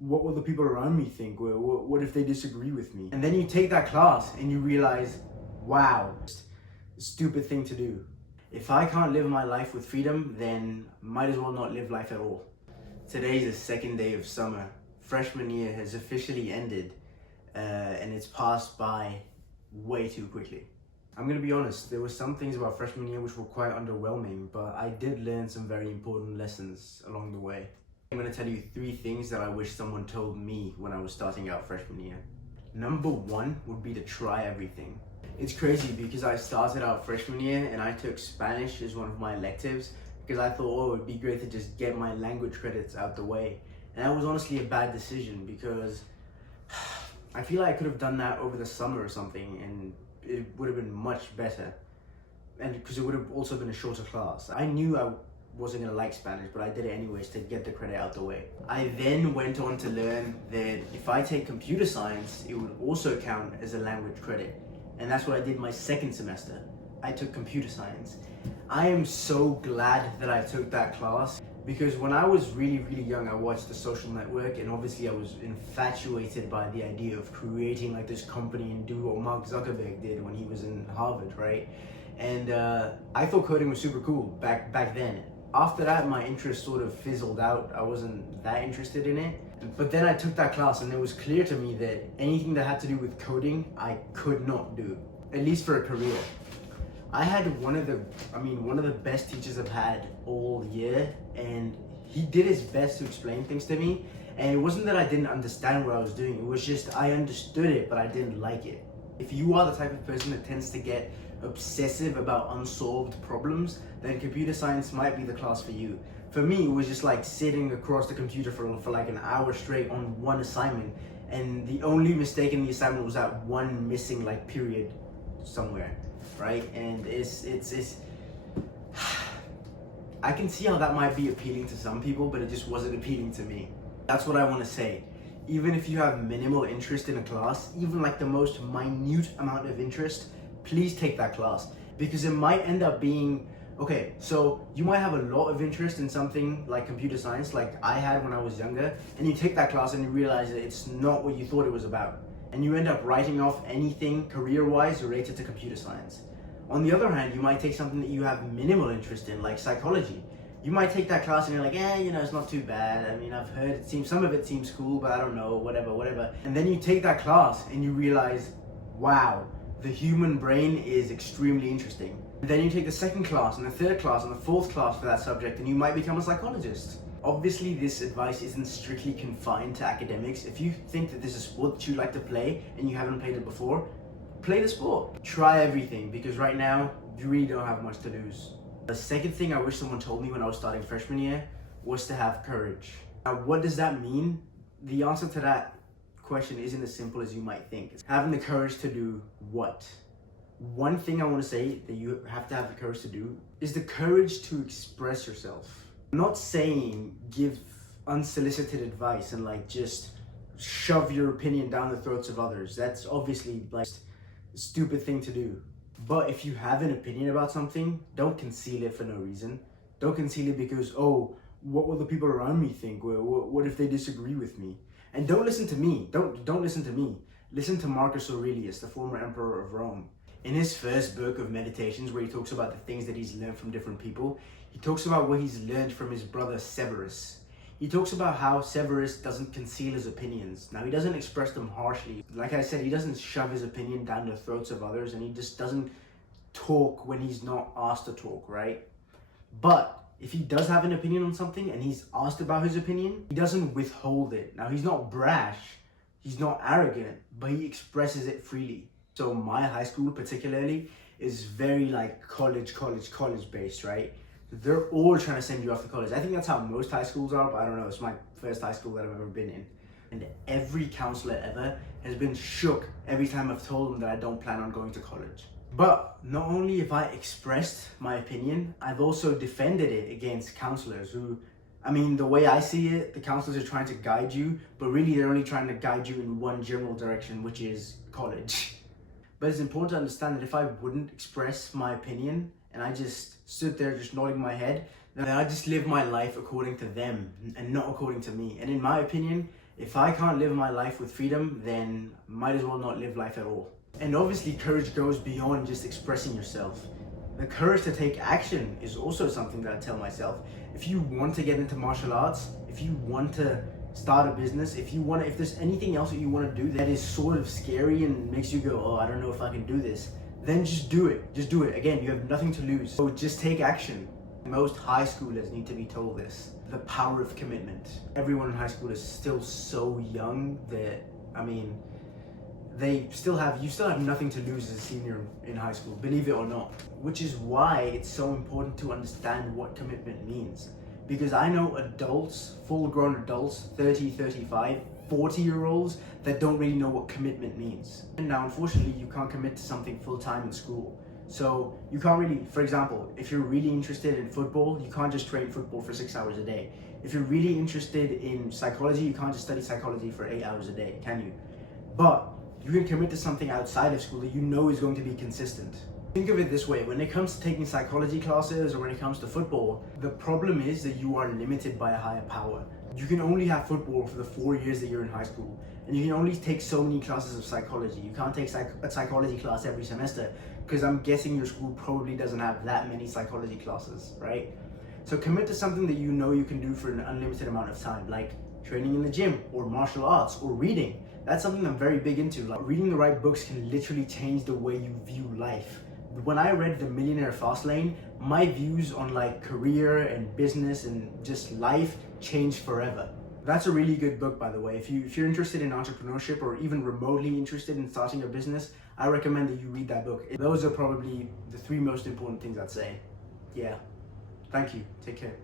what will the people around me think? What if they disagree with me? And then you take that class and you realize, wow, stupid thing to do. If I can't live my life with freedom, then might as well not live life at all. Today's the second day of summer. Freshman year has officially ended, and it's passed by way too quickly. I'm gonna be honest, there were some things about freshman year which were quite underwhelming, but I did learn some very important lessons along the way. I'm gonna tell you 3 things that I wish someone told me when I was starting out freshman year. Number 1 would be to try everything. It's crazy because I started out freshman year and I took Spanish as one of my electives because I thought, oh, it'd be great to just get my language credits out the way. And that was honestly a bad decision because I feel like I could have done that over the summer or something and it would have been much better. And because it would have also been a shorter class. I knew I wasn't gonna like Spanish, but I did it anyways to get the credit out the way. I then went on to learn that if I take computer science, it would also count as a language credit. And that's what I did my second semester. I took computer science. I am so glad that I took that class because when I was really young, I watched The Social Network and obviously I was infatuated by the idea of creating like this company and do what Mark Zuckerberg did when he was in Harvard, right? And I thought coding was super cool back then. After that, my interest sort of fizzled out. I wasn't that interested in it. But then I took that class and it was clear to me that anything that had to do with coding, I could not do, at least for a career. I had one of the best teachers I've had all year, and he did his best to explain things to me. And it wasn't that I didn't understand what I was doing, it was just I understood it, but I didn't like it. If you are the type of person that tends to get obsessive about unsolved problems, then computer science might be the class for you. For me, it was just like sitting across the computer for like an hour straight on one assignment, and the only mistake in the assignment was that one missing like period somewhere, right? And it's I can see how that might be appealing to some people, but it just wasn't appealing to me. That's what I want to say. Even if you have minimal interest in a class, even like the most minute amount of interest, please take that class because it might end up being, okay, so you might have a lot of interest in something like computer science like I had when I was younger, and you take that class and you realize that it's not what you thought it was about. And you end up writing off anything career-wise related to computer science. On the other hand, you might take something that you have minimal interest in, like psychology. You might take that class and you're like, it's not too bad. I mean, I've heard some of it seems cool, but I don't know, whatever. And then you take that class and you realize, wow, the human brain is extremely interesting. And then you take the second class and the third class and the fourth class for that subject and you might become a psychologist. Obviously, this advice isn't strictly confined to academics. If you think that this is a sport that you'd like to play and you haven't played it before, play the sport. Try everything because right now, you really don't have much to lose. The second thing I wish someone told me when I was starting freshman year was to have courage. Now, what does that mean? The answer to that question isn't as simple as you might think. It's having the courage to do what? One thing I want to say that you have to have the courage to do is the courage to express yourself. I'm not saying give unsolicited advice and like just shove your opinion down the throats of others. That's obviously like a stupid thing to do. But if you have an opinion about something, don't conceal it for no reason. Don't conceal it because, oh, what will the people around me think? What if they disagree with me? And don't listen to me. Don't listen to me. Listen to Marcus Aurelius, the former emperor of Rome. In his first book of Meditations, where he talks about the things that he's learned from different people, he talks about what he's learned from his brother Severus. He talks about how Severus doesn't conceal his opinions. Now, he doesn't express them harshly. Like I said, he doesn't shove his opinion down the throats of others, and he just doesn't talk when he's not asked to talk, right? But if he does have an opinion on something and he's asked about his opinion, he doesn't withhold it. Now, he's not brash, he's not arrogant, but he expresses it freely. So my high school particularly is very like college based, right? They're all trying to send you off to college. I think that's how most high schools are, but I don't know. It's my first high school that I've ever been in. And every counselor ever has been shook every time I've told them that I don't plan on going to college. But not only have I expressed my opinion, I've also defended it against counselors who, I mean, the way I see it, the counselors are trying to guide you, but really they're only trying to guide you in one general direction, which is college. But it's important to understand that if I wouldn't express my opinion and I just stood there just nodding my head, then I just live my life according to them and not according to me. And in my opinion, If I can't live my life with freedom, then might as well not live life at all. And obviously courage goes beyond just expressing yourself. The courage to take action is also something that I tell myself. If you want to get into martial arts, if you want to start a business, if there's anything else that you want to do that is sort of scary and makes you go, oh, I don't know if I can do this, then just do it. Just do it. Again, you have nothing to lose. So just take action. Most high schoolers need to be told this. The power of commitment. Everyone in high school is still so young that, you still have nothing to lose as a senior in high school, believe it or not. Which is why it's so important to understand what commitment means. Because I know adults, full-grown adults, 30, 35, 40-year-olds that don't really know what commitment means. And now, unfortunately, you can't commit to something full-time in school. So you can't really, for example, if you're really interested in football, you can't just train football for 6 hours a day. If you're really interested in psychology, you can't just study psychology for 8 hours a day, can you? But you can commit to something outside of school that you know is going to be consistent. Think of it this way, when it comes to taking psychology classes or when it comes to football, the problem is that you are limited by a higher power. You can only have football for the 4 years that you're in high school, and you can only take so many classes of psychology. You can't take a psychology class every semester, because I'm guessing your school probably doesn't have that many psychology classes, right? So commit to something that you know you can do for an unlimited amount of time, like training in the gym, or martial arts, or reading. That's something I'm very big into. Like, reading the right books can literally change the way you view life. When I read The Millionaire Fastlane, my views on like career and business and just life changed forever. That's a really good book, by the way. If you're interested in entrepreneurship or even remotely interested in starting a business, I recommend that you read that book. Those are probably the 3 most important things I'd say. Yeah. Thank you. Take care.